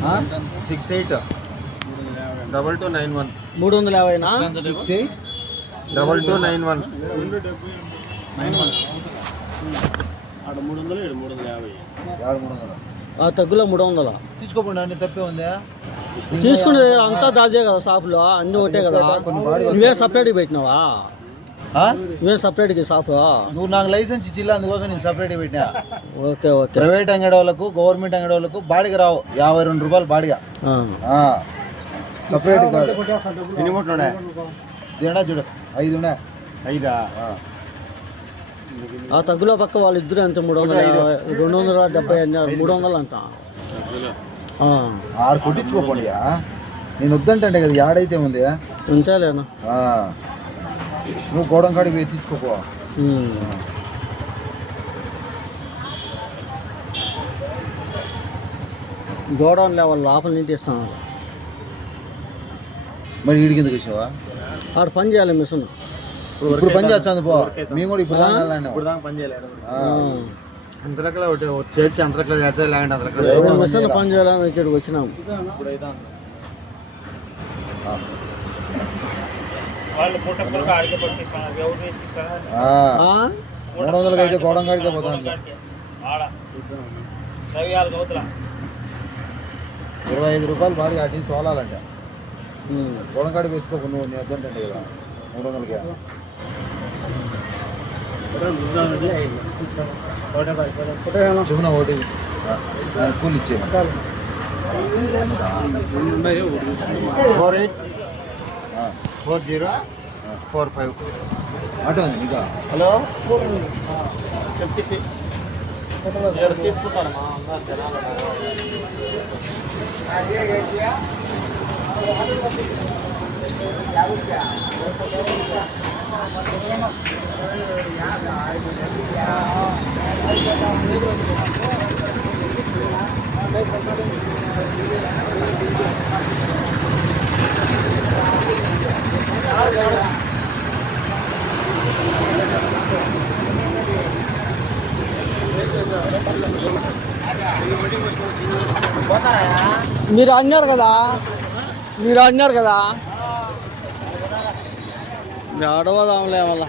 68 2291 350నా 68 2291 తగ్గులో 300 తీసుకోకుండా అన్ని తప్పే ఉందా తీసుకునే అంతా దాజే కదా షాపులో అన్నీ ఒకటే కదా నువ్వే సపరేట్గా పెట్టినావా నువ్వే సపరేట్గా షాపు నువ్వు నాకు లైసెన్స్ ఇచ్చిల్లా అందుకోసం నేను సపరేట్గా పెట్టినా ఓకే ఓకే ప్రైవేట్ అంగడి వాళ్ళకు గవర్నమెంట్ అంగడి వాళ్ళకు బాడిగ రావు 52 రూపాయలు బాడిగ సపరేట్ కాదు ఎన్ని మూట్లు ఉన్నాయి ఇదేనా చూడు 5 ఉన్నాయి 5 ఆ తగ్గులో పక్క వాళ్ళిద్దరు అంత 350 270 అన్నారు 300 అంట ఆడ కొట్టించుకోపోయా నేను వద్దంటే కదా యాడైతే ఉంది అంతేలేనా నువ్వు గోడం కాడికి పోయి తెచ్చుకోపో గోడౌన్ లెవెల్ లోపల నీటి ఇస్తాను మరి వీడి కిందకి వచ్చావా ఆడ పని చేయాలి మిషన్ ఇప్పుడు పని చేస్తాను పో మేము కూడా ఇప్పుడు పని చేయలేదు అంతరకలా చేసి అంతరకలా చేస్తే లేదంటే అంతరకలా మిషన్ పని చేయాలని ఇక్కడికి వచ్చినాము వాళ్ళు 300 అయితే గోడం కాడికే పోతాను 25 రూపాయలు బాగా అటు తోలాలంట గోడం కాడికి వెతుకోకు నువ్వు నీ వద్దంటే కదా 300కే చెప్పున ఒకటి కూలి ఇచ్చే 484045 ఆటో ఉంది నీకా హలో చెప్పి తీసుకుంటాను మీరు అన్నారు కదా అడవదాంలే మళ్ళా